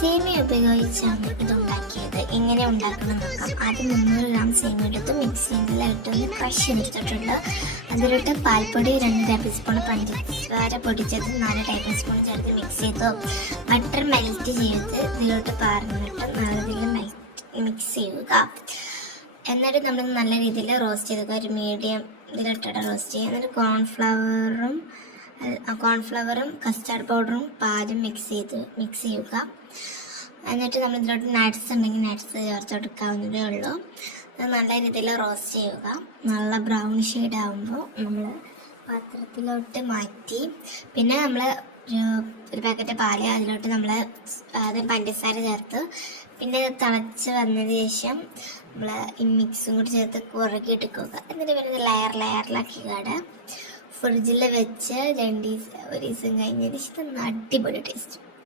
സേമിയ ഉപയോഗിച്ചാണ് ഇത് ഉണ്ടാക്കിയത്. എങ്ങനെ ഉണ്ടാക്കണം നോക്കാം. ആദ്യം 300 ഗ്രാം സേമിയ എടുത്ത് മിക്സിയിലിട്ടൊന്ന് ക്രഷ് ചെയ്തിട്ടുണ്ട്. അതിലിട്ട് പാൽപ്പൊടി 2 ടേബിൾ സ്പൂൺ, പഞ്ചസാര പൊടിച്ചത് 4 ടേബിൾ സ്പൂൺ ചേർത്ത് മിക്സ് ചെയ്തു. ബട്ടർ മെൽറ്റ് ചെയ്ത് ഇതിലോട്ട് പാർന്നിട്ട് നല്ലതിൽ മിക്സ് ചെയ്യുക. എന്നിട്ട് നമ്മൾ നല്ല രീതിയിൽ റോസ്റ്റ് ചെയ്തുക. ഒരു മീഡിയം ഇതിലിട്ടിട്ട് റോസ്റ്റ് ചെയ്യുക. എന്നിട്ട് കോൺഫ്ലവറും കസ്റ്റാർഡ് പൗഡറും പാലും മിക്സ് ചെയ്യുക. എന്നിട്ട് നമ്മൾ ഇതിലോട്ട് നട്ട്സ് ഉണ്ടെങ്കിൽ നട്ട്സ് ചേർത്ത് കൊടുക്കാവുന്നതേ ഉള്ളൂ. അത് നല്ല രീതിയിൽ റോസ്റ്റ് ചെയ്യുക. നല്ല ബ്രൗൺ ഷെയ്ഡ് ആകുമ്പോൾ നമ്മൾ പാത്രത്തിലോട്ട് മാറ്റി, പിന്നെ നമ്മൾ ഒരു പാക്കറ്റ് പാല് അതിലോട്ട് നമ്മൾ ആദ്യം പഞ്ചസാര ചേർത്ത്, പിന്നെ തിളച്ച് വന്നതിന് ശേഷം നമ്മൾ ഈ മിക്സും കൂടി ചേർത്ത് കുറുക്കി എടുക്കുക. എന്നിട്ട് പിന്നെ ലെയറിലാക്കി ഫ്രിഡ്ജിൽ വെച്ച് 1 ദിവസം കഴിഞ്ഞതിന് ശേഷം അടിപൊളി ടേസ്റ്റ്.